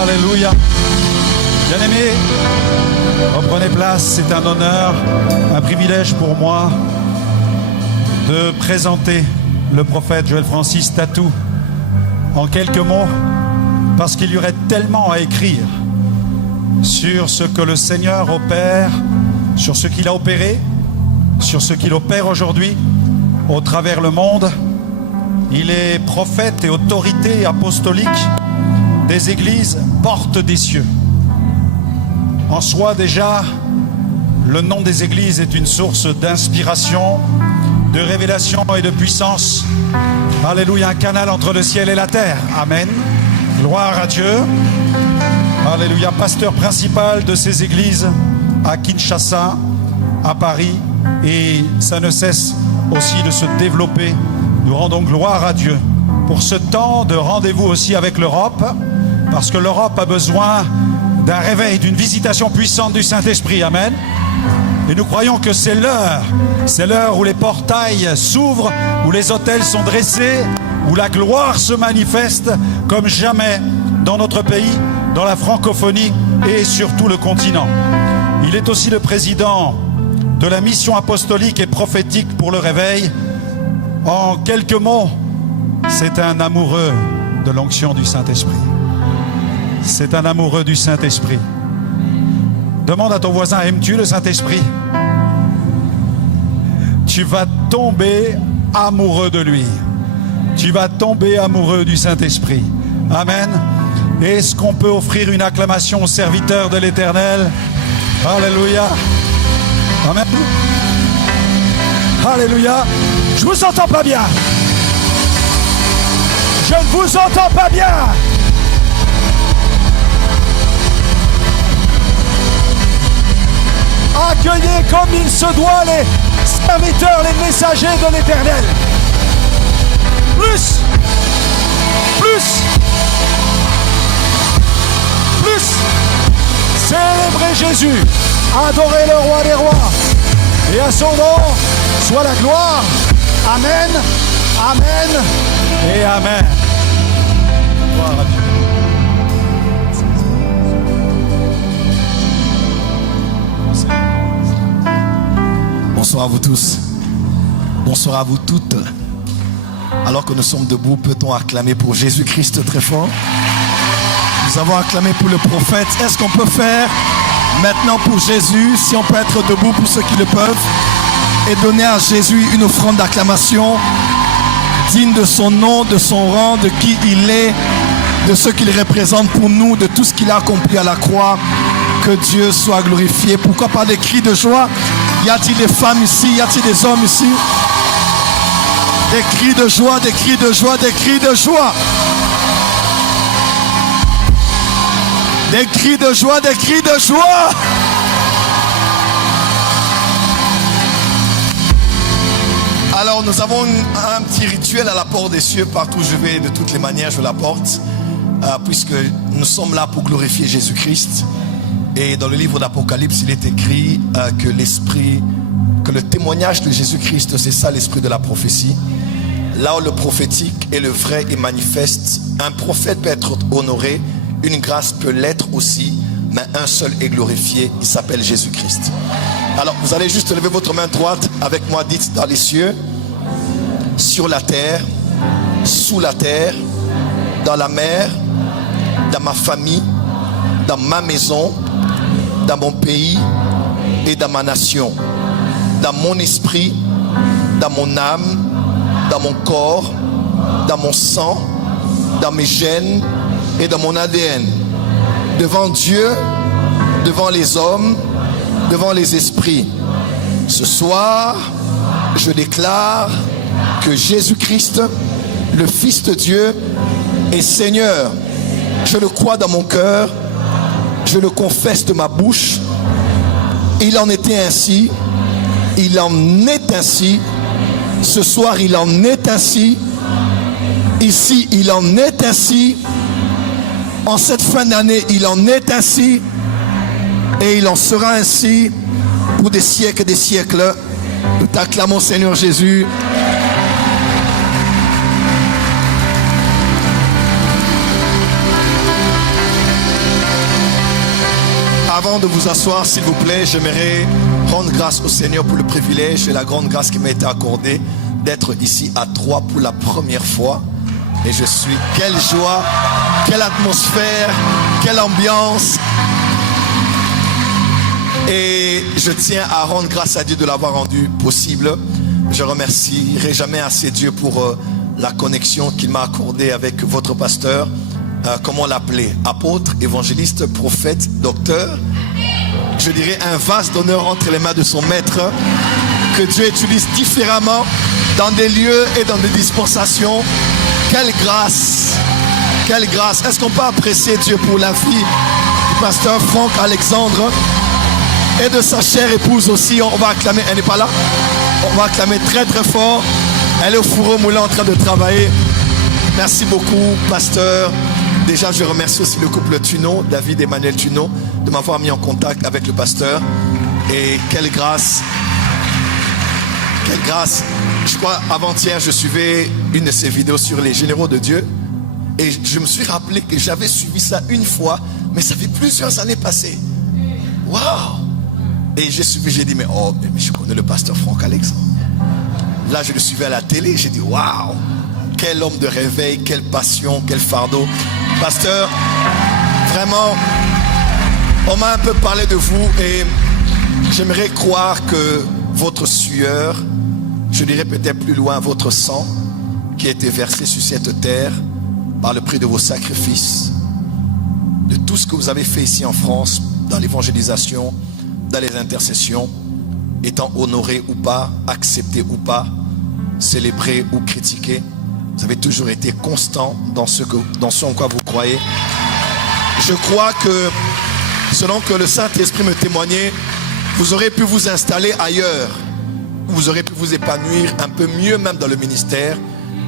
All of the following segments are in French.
Alléluia. Bien-aimés, reprenez place, c'est un honneur, un privilège pour moi de présenter le prophète Joël Francis Tatou en quelques mots, parce qu'il y aurait tellement à écrire sur ce que le Seigneur opère, sur ce qu'il a opéré, sur ce qu'il opère aujourd'hui au travers le monde. Il est prophète et autorité apostolique des églises portes des cieux. En soi déjà, le nom des églises est une source d'inspiration, de révélation et de puissance. Alléluia, un canal entre le ciel et la terre. Amen. Gloire à Dieu. Alléluia, pasteur principal de ces églises à Kinshasa, à Paris, et ça ne cesse aussi de se développer. Nous rendons gloire à Dieu pour ce temps de rendez-vous aussi avec l'Europe, parce que l'Europe a besoin d'un réveil, d'une visitation puissante du Saint-Esprit. Amen. Et nous croyons que c'est l'heure où les portails s'ouvrent, où les autels sont dressés, où la gloire se manifeste comme jamais dans notre pays, dans la francophonie et sur tout le continent. Il est aussi le président de la mission apostolique et prophétique pour le réveil. En quelques mots, c'est un amoureux de l'onction du Saint-Esprit. C'est un amoureux du Saint-Esprit. Demande à ton voisin, aimes-tu le Saint-Esprit? Tu vas tomber amoureux de lui. Tu vas tomber amoureux du Saint-Esprit. Amen. Est-ce qu'on peut offrir une acclamation au serviteur de l'Éternel? Alléluia. Amen. Alléluia. Je vous entends pas bien. Je ne vous entends pas bien. Accueillez comme il se doit les serviteurs, les messagers de l'Éternel. Plus. Célébrez Jésus. Adorez le roi des rois. Et à son nom soit la gloire. Amen. Amen. Et Amen. Gloire à Dieu. Bonsoir à vous tous. Bonsoir à vous toutes. Alors que nous sommes debout, peut-on acclamer pour Jésus-Christ très fort? Nous avons acclamé pour le prophète. Est-ce qu'on peut faire maintenant pour Jésus, si on peut être debout pour ceux qui le peuvent, et donner à Jésus une offrande d'acclamation digne de son nom, de son rang, de qui il est, de ce qu'il représente pour nous, de tout ce qu'il a accompli à la croix. Que Dieu soit glorifié. Pourquoi pas des cris de joie? Y a-t-il des femmes ici? Y a-t-il des hommes ici? Des cris de joie, des cris de joie, des cris de joie. Des cris de joie, des cris de joie. Alors nous avons un petit rituel à la porte des cieux. Partout où je vais, de toutes les manières, je l'apporte. Puisque nous sommes là pour glorifier Jésus-Christ. Et dans le livre d'Apocalypse, il est écrit que le témoignage de Jésus-Christ, c'est ça l'esprit de la prophétie. Là où le prophétique est le vrai et manifeste, un prophète peut être honoré, une grâce peut l'être aussi, mais un seul est glorifié, il s'appelle Jésus-Christ. Alors vous allez juste lever votre main droite avec moi, dites dans les cieux, sur la terre, sous la terre, dans la mer, dans ma famille, dans ma maison, dans mon pays et dans ma nation, dans mon esprit, dans mon âme, dans mon corps, dans mon sang, dans mes gènes et dans mon ADN, devant Dieu, devant les hommes, devant les esprits. Ce soir, je déclare que Jésus-Christ, le Fils de Dieu, est Seigneur. Je le crois dans mon cœur, je le confesse de ma bouche. Il en était ainsi, il en est ainsi. Ce soir, il en est ainsi. Ici, il en est ainsi. En cette fin d'année, il en est ainsi. Et il en sera ainsi pour des siècles et des siècles. Nous t'acclamons, Seigneur Jésus. avant de vous asseoir, s'il vous plaît, j'aimerais rendre grâce au Seigneur pour le privilège et la grande grâce qui m'a été accordée d'être ici à Troyes pour la première fois. Et je suis, quelle joie, quelle atmosphère, quelle ambiance. Et je tiens à rendre grâce à Dieu de l'avoir rendu possible. Je remercierai jamais assez Dieu pour la connexion qu'il m'a accordée avec votre pasteur. Comment l'appeler? Apôtre, évangéliste, prophète, docteur. Je dirais un vase d'honneur entre les mains de son maître, que Dieu utilise différemment dans des lieux et dans des dispensations. Quelle grâce! Quelle grâce! Est-ce qu'on peut apprécier Dieu pour la vie du pasteur Franck Alexandre et de sa chère épouse aussi? On va acclamer, elle n'est pas là? On va acclamer très très fort. Elle est au fourreau moulin en train de travailler. Merci beaucoup, pasteur. Déjà, je remercie aussi le couple Tuno, David et Emmanuel Tuno, de m'avoir mis en contact avec le pasteur. Et quelle grâce! Quelle grâce! Je crois, avant-hier, je suivais une de ses vidéos sur les généraux de Dieu. Et je me suis rappelé que j'avais suivi ça une fois, mais ça fait plusieurs années passées. Waouh! Et j'ai suivi, j'ai dit, mais je connais le pasteur Franck Alexandre. Là, je le suivais à la télé, j'ai dit, waouh! Quel homme de réveil, quelle passion, quel fardeau. Pasteur, vraiment, on m'a un peu parlé de vous et j'aimerais croire que votre sueur, je dirais peut-être plus loin, votre sang qui a été versé sur cette terre par le prix de vos sacrifices, de tout ce que vous avez fait ici en France, dans l'évangélisation, dans les intercessions, étant honoré ou pas, accepté ou pas, célébré ou critiqué, vous avez toujours été constant dans ce en quoi vous croyez. Je crois que, selon que le Saint-Esprit me témoignait, vous aurez pu vous installer ailleurs. Vous aurez pu vous épanouir un peu mieux même dans le ministère,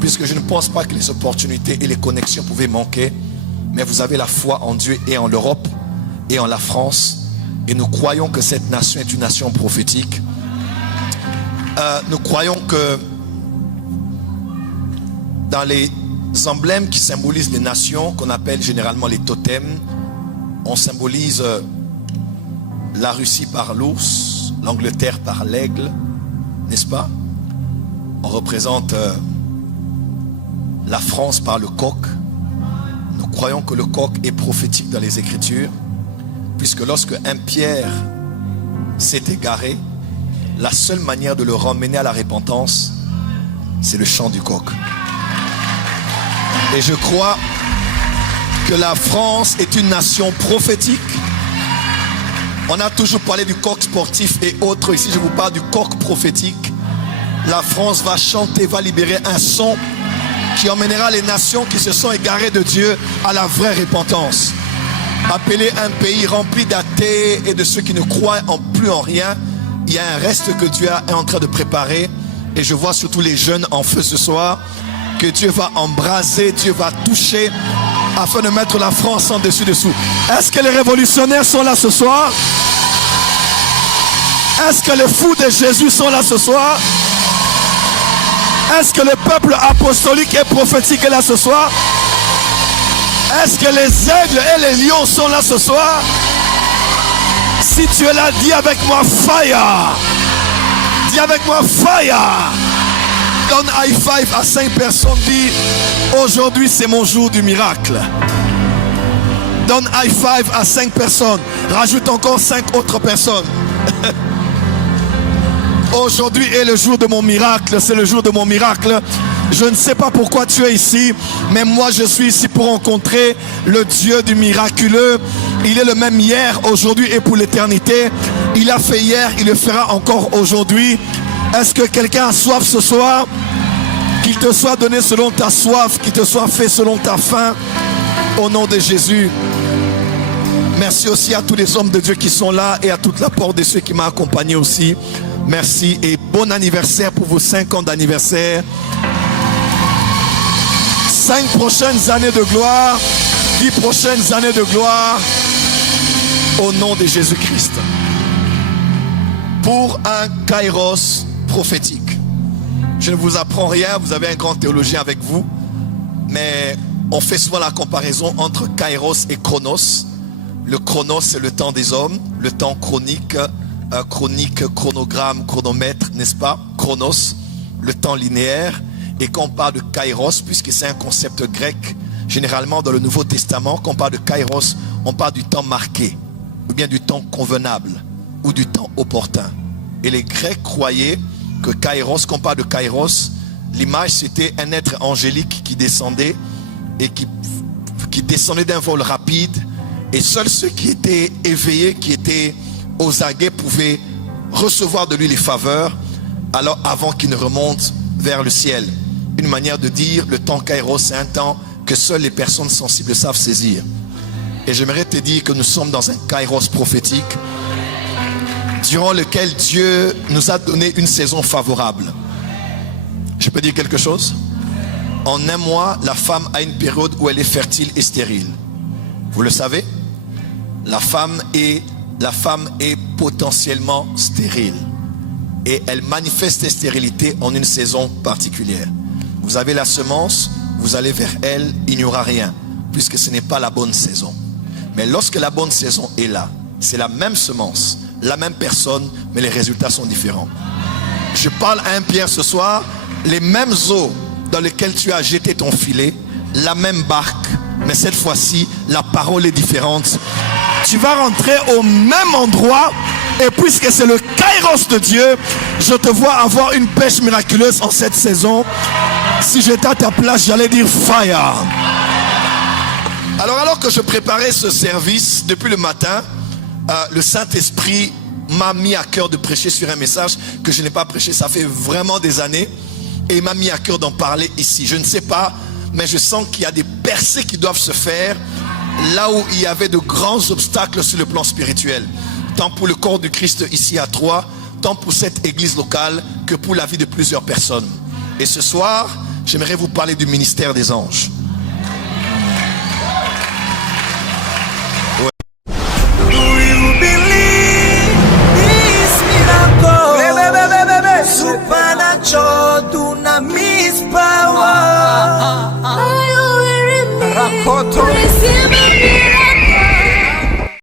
puisque je ne pense pas que les opportunités et les connexions pouvaient manquer. Mais vous avez la foi en Dieu et en l'Europe et en la France. Et nous croyons que cette nation est une nation prophétique. Nous croyons que dans les emblèmes qui symbolisent les nations, qu'on appelle généralement les totems, on symbolise la Russie par l'ours, l'Angleterre par l'aigle, n'est-ce pas? On représente la France par le coq. Nous croyons que le coq est prophétique dans les Écritures, puisque lorsque un Pierre s'est égaré, la seule manière de le ramener à la repentance, c'est le chant du coq. Et je crois que la France est une nation prophétique. On a toujours parlé du coq sportif et autres. Ici, je vous parle du coq prophétique. La France va chanter, va libérer un son qui emmènera les nations qui se sont égarées de Dieu à la vraie repentance. Appeler un pays rempli d'athées et de ceux qui ne croient plus en rien, il y a un reste que Dieu est en train de préparer. Et je vois surtout les jeunes en feu ce soir, que Dieu va embraser, Dieu va toucher, afin de mettre la France en dessus-dessous. Est-ce que les révolutionnaires sont là ce soir? Est-ce que les fous de Jésus sont là ce soir? Est-ce que le peuple apostolique et prophétique est là ce soir? Est-ce que les aigles et les lions sont là ce soir? Si tu es là, dis avec moi fire. Dis avec moi fire. Donne high five à 5 personnes. Dis aujourd'hui c'est mon jour du miracle. Donne high five à 5 personnes. Rajoute encore 5 autres personnes. Aujourd'hui est le jour de mon miracle. C'est le jour de mon miracle. Je ne sais pas pourquoi tu es ici, mais moi je suis ici pour rencontrer le Dieu du miraculeux. Il est le même hier, aujourd'hui et pour l'éternité. Il a fait hier, il le fera encore aujourd'hui. Est-ce que quelqu'un a soif ce soir? Qu'il te soit donné selon ta soif, qu'il te soit fait selon ta faim, au nom de Jésus. Merci aussi à tous les hommes de Dieu qui sont là et à toute la porte de ceux qui m'ont accompagné aussi. Merci et bon anniversaire pour vos 5 ans d'anniversaire. 5 prochaines années de gloire, 10 prochaines années de gloire, au nom de Jésus-Christ. Pour un kairos prophétique. Je ne vous apprends rien, vous avez un grand théologien avec vous, mais on fait souvent la comparaison entre kairos et chronos. Le chronos, c'est le temps des hommes. Le temps chronique, chronogramme, chronomètre, n'est-ce pas? Chronos, le temps linéaire. Et quand on parle de kairos, puisque c'est un concept grec, généralement dans le Nouveau Testament, quand on parle de kairos, on parle du temps marqué, ou bien du temps convenable, ou du temps opportun. Et les Grecs croyaient que kairos, quand on parle de kairos, l'image c'était un être angélique qui descendait et qui descendait d'un vol rapide, et seuls ceux qui étaient éveillés, qui étaient aux aguets pouvaient recevoir de lui les faveurs, alors avant qu'il ne remonte vers le ciel. Une manière de dire, le temps kairos, c'est un temps que seules les personnes sensibles savent saisir. Et j'aimerais te dire que nous sommes dans un kairos prophétique durant lequel Dieu nous a donné une saison favorable. Je peux dire quelque chose? En un mois, la femme a une période où elle est fertile et stérile. Vous le savez? La femme est potentiellement stérile. Et elle manifeste cette stérilité en une saison particulière. Vous avez la semence, vous allez vers elle, il n'y aura rien, puisque ce n'est pas la bonne saison. Mais lorsque la bonne saison est là, c'est la même semence, la même personne, mais les résultats sont différents. Je parle à un Pierre ce soir, les mêmes eaux dans lesquelles tu as jeté ton filet, la même barque, mais cette fois-ci, la parole est différente. Tu vas rentrer au même endroit, et puisque c'est le kairos de Dieu, je te vois avoir une pêche miraculeuse en cette saison. Si j'étais à ta place, j'allais dire fire. Alors que je préparais ce service depuis le matin, le Saint-Esprit m'a mis à cœur de prêcher sur un message que je n'ai pas prêché, ça fait vraiment des années, et il m'a mis à cœur d'en parler ici. Je ne sais pas, mais je sens qu'il y a des percées qui doivent se faire là où il y avait de grands obstacles sur le plan spirituel, tant pour le corps du Christ ici à Troyes, tant pour cette église locale que pour la vie de plusieurs personnes. Et ce soir, j'aimerais vous parler du ministère des anges.